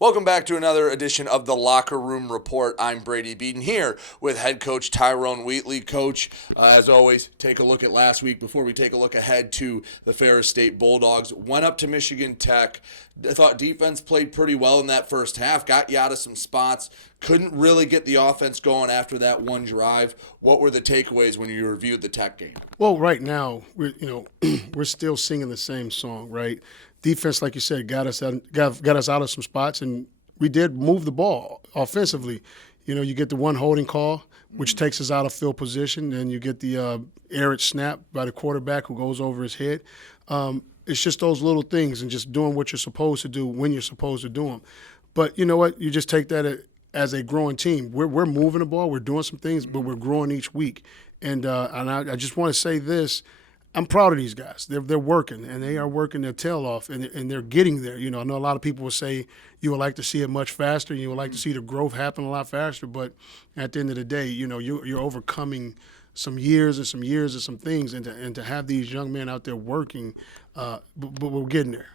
Welcome back to another edition of the Locker Room Report. I'm Brady Beedon here with head coach Tyrone Wheatley. Coach, as always, take a look at last week before we take a look ahead to the Ferris State Bulldogs. Went up to Michigan Tech. I thought defense played pretty well in that first half, got you out of some spots, couldn't really get the offense going after that one drive. What were the takeaways when you reviewed the Tech game? Well, right now we're still singing the same song, right? Defense, like you said, got us out of some spots, and we did move the ball offensively. You get the one holding call, which takes us out of field position, and you get the errant snap by the quarterback who goes over his head. It's just those little things and just doing what you're supposed to do when you're supposed to do them. But you know what? You just take that as a growing team. We're moving the ball, we're doing some things, but we're growing each week. And I just want to say this. I'm proud of these guys. They're working, and they are working their tail off, and they're getting there. I know a lot of people will say you would like to see it much faster, and you would like to see the growth happen a lot faster. But at the end of the day, you're overcoming some years and some years and some things, and to have these young men out there working, but we're getting there.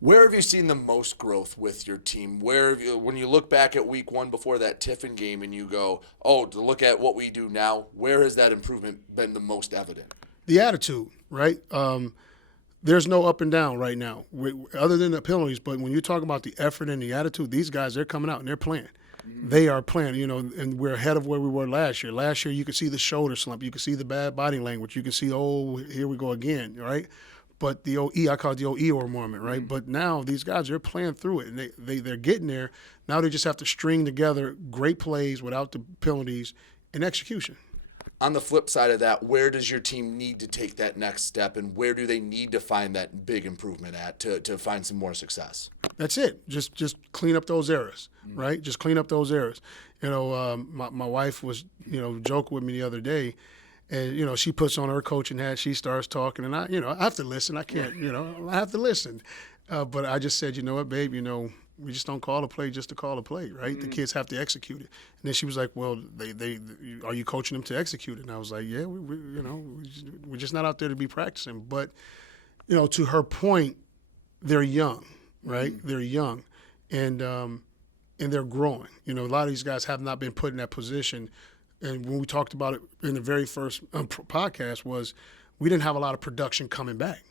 Where have you seen the most growth with your team? When you look back at week one before that Tiffin game and you go, oh, to look at what we do now, where has that improvement been the most evident? The attitude, right? There's no up and down right now, other than the penalties. But when you talk about the effort and the attitude, these guys, they're coming out and they're playing. They are playing, and we're ahead of where we were last year. Last year, you could see the shoulder slump. You could see the bad body language. You could see, oh, here we go again, right? But the OE, I call it the old Eeyore moment, right? But now these guys, they're playing through it, and they're getting there. Now they just have to string together great plays without the penalties and execution. On the flip side of that, where does your team need to take that next step, and where do they need to find that big improvement at to find some more success? That's it. Just clean up those errors, right? Just clean up those errors. My wife was joking with me the other day, and she puts on her coaching hat. She starts talking, and I have to listen. I can't, I have to listen. But I just said, you know what, babe, we just don't call a play just to call a play, right? The kids have to execute it. And then she was like, well, they are you coaching them to execute it? And I was like, yeah, we're just not out there to be practicing. But, to her point, they're young, right? They're young, and they're growing. A lot of these guys have not been put in that position. And when we talked about it in the very first podcast was we didn't have a lot of production coming back,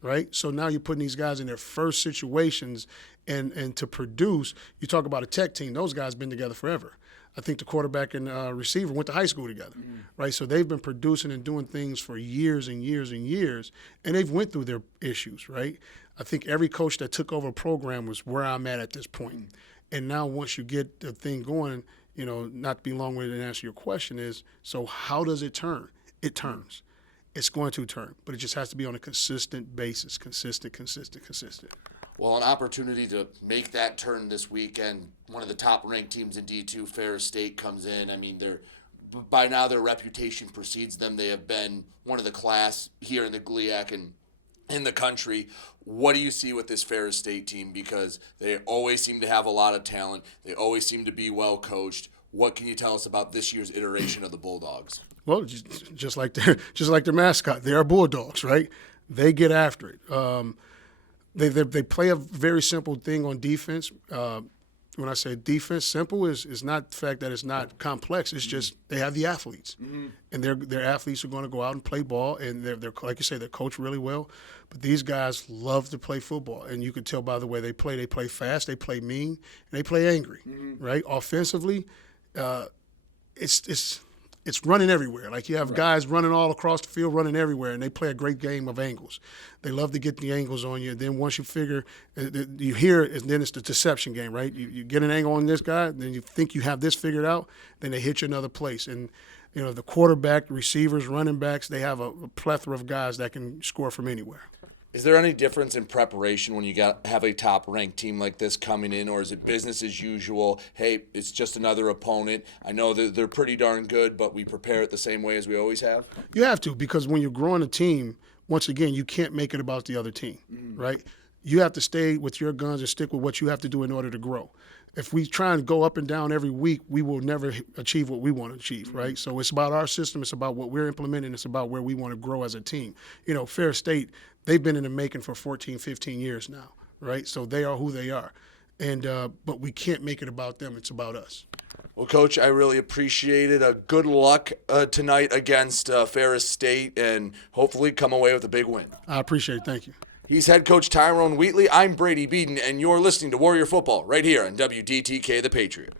right? So now you're putting these guys in their first situations and to produce, you talk about a Tech team, those guys been together forever. I think the quarterback and receiver went to high school together, right? So they've been producing and doing things for years and years and years, and they've went through their issues, right? I think every coach that took over a program was where I'm at this point. And now once you get the thing going, not to be long-winded and answer your question is, so how does it turn? It turns. It's going to turn, but it just has to be on a consistent basis, consistent. Well, an opportunity to make that turn this weekend. One of the top-ranked teams in D2, Ferris State, comes in. I mean, by now their reputation precedes them. They have been one of the class here in the GLIAC and in the country. What do you see with this Ferris State team? Because they always seem to have a lot of talent. They always seem to be well coached. What can you tell us about this year's iteration of the Bulldogs? Well, just like their mascot, they are Bulldogs, right? They get after it. They play a very simple thing on defense. When I say defense, simple is not the fact that it's not complex. It's just they have the athletes, and their athletes are going to go out and play ball, and they're like you say, they're coached really well. But these guys love to play football, and you can tell by the way they play. They play fast, they play mean, and they play angry, right? Offensively, it's running everywhere. Like you have guys running all across the field, running everywhere, and they play a great game of angles. They love to get the angles on you. Then once you figure, you hear it, and then it's the deception game, right? You get an angle on this guy, then you think you have this figured out, then they hit you another place. And, the quarterback, receivers, running backs, they have a plethora of guys that can score from anywhere. Is there any difference in preparation when you have a top-ranked team like this coming in, or is it business as usual? Hey, it's just another opponent. I know that they're pretty darn good, but we prepare it the same way as we always have? You have to, because when you're growing a team, once again, you can't make it about the other team, right? You have to stay with your guns and stick with what you have to do in order to grow. If we try and go up and down every week, we will never achieve what we want to achieve, right? So it's about our system. It's about what we're implementing. It's about where we want to grow as a team. Ferris State, they've been in the making for 14, 15 years now, right? So they are who they are. and but we can't make it about them. It's about us. Well, Coach, I really appreciate it. Good luck tonight against Ferris State, and hopefully come away with a big win. I appreciate it. Thank you. He's head coach Tyrone Wheatley. I'm Brady Beedon, and you're listening to Warrior Football right here on WDTK The Patriot.